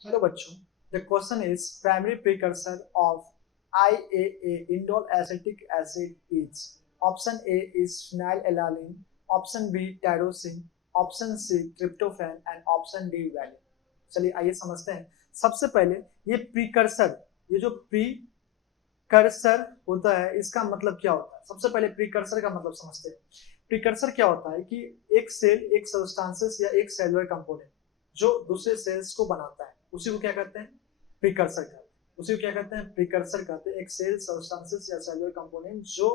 Hello बच्चों, the question is primary precursor of IAA indole acetic acid is option A is phenylalanine, option B tyrosine, option C tryptophan and option D valine. चलिए आइए समझते हैं। सबसे पहले ये precursor, ये जो प्रीकर्सर होता है इसका मतलब क्या होता है। सबसे पहले प्रीकर्सर का मतलब समझते हैं। प्रीकर्सर क्या होता है कि एक सेल, एक सब्सटेंसेस या एक सेलुलर कंपोनेंट जो दूसरे सेल्स को बनाता है उसी को क्या कहते हैं, प्रीकर्सर कहते हैं। उसी को क्या कहते हैं, प्रीकर्सर कहते हैं। एक सेल, सब्सटेंसेस या सेलुलर कंपोनेंट जो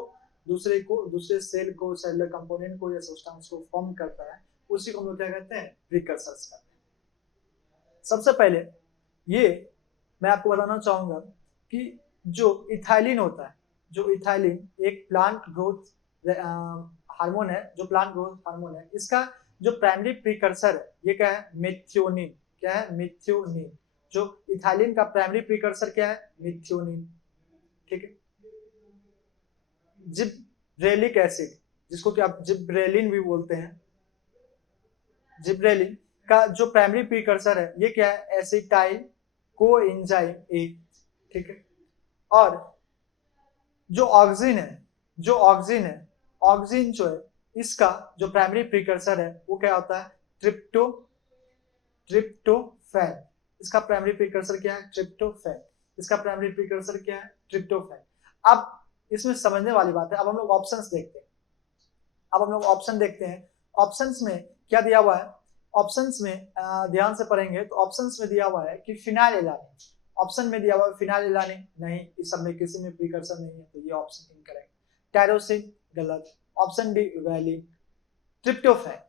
दूसरे सेल को, सेलुलर कंपोनेंट को या सब्सटेंस को फॉर्म करता है, उसी को हम लोग क्या कहते हैं, प्रीकर्सर्स कहते हैं। सबसे पहले ये मैं आपको बताना चाहूंगा कि जो इथाइलिन होता है, जो इथाइलिन एक प्लांट ग्रोथ हार्मोन है, जो प्लांट ग्रोथ हार्मोन है, इसका जो प्राइमरी प्रीकर्सर है ये क्या है, मेथियोनिन। क्या है, मेथियोनिन। जो इथाइलिन का प्राइमरी प्रीकर्सर क्या है, मेथियोनिन। ठीक है। जिब्रेलिक एसिड, जिसको कि आप जिब्रेलिन भी बोलते हैं, जिब्रेलिन का जो प्राइमरी प्रीकर्सर है ये क्या है, एसिटाइल कोएंजाइम ए। ठीक है। और जो ऑक्सिन है, जो ऑक्सिन है, ऑक्सिन जो है इसका जो प्राइमरी प्रीकर्सर है वो क्या होता है, ट्रिप्टोफैन। इसका प्राइमरी प्रीकर्सर क्या है, ट्रिप्टोफैन। इसका प्राइमरी प्रीकर्सर क्या है, ट्रिप्टोफैन। अब इसमें समझने वाली बात है। अब हम लोग ऑप्शंस देखते हैं। अब हम लोग ऑप्शन देखते हैं। ऑप्शंस में क्या दिया हुआ है, ऑप्शंस में ध्यान से पढ़ेंगे तो ऑप्शंस में दिया हुआ है कि फिनाइलएलानिन। ऑप्शन में दिया हुआ है फिनाइलएलानिन, नहीं, इस सब में किसी में प्रीकर्सर नहीं है, तो ये ऑप्शन इनकरेक्ट। टायरोसिन गलत। Option D valine. Tryptophan,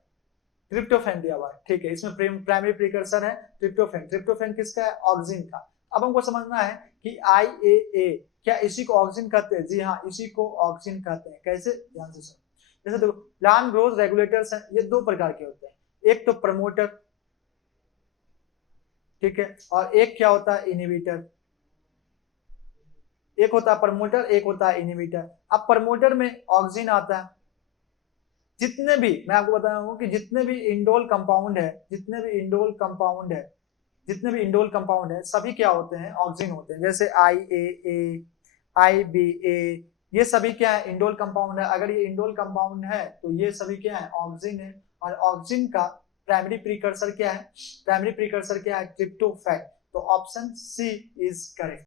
tryptophan दिया हुआ है। ठीक है, इसमें प्राइमरी प्रीकर्सर है ट्रिप्टोफैन। ट्रिप्टोफैन किसका है, ऑक्सिन का। अब हमको समझना है कि IAA क्या इसी को ऑक्सिन कहते हैं। जी हाँ, इसी को ऑक्सिन कहते हैं। कैसे, ध्यान से सुनो। जैसे देखो, प्लांट ग्रोथ रेगुलेटर्स हैं, ये दो प्रकार के होते हैं। एक तो प्रमोटर, ठीक है, और एक क्या होता है, इनहिबिटर। एक होता है प्रमोटर, एक होता है इनहिबिटर। अब प्रमोटर में ऑक्सिन आता है। जितने भी, मैं आपको बता रहा हूँ कि जितने भी इंडोल कंपाउंड है, जितने भी इंडोल कंपाउंड है, जितने भी इंडोल कंपाउंड है सभी क्या होते हैं, ऑक्सिन होते हैं। जैसे IAA, IBA, ये सभी क्या है, इंडोल कंपाउंड है। अगर ये इंडोल कंपाउंड है तो ये सभी क्या है, ऑक्सिन है। और ऑक्सिन का प्राइमरी प्रीकर्सर क्या है, प्राइमरी प्रीकर्सर क्या है, ट्रिप्टोफैन। तो ऑप्शन सी इज करेक्ट।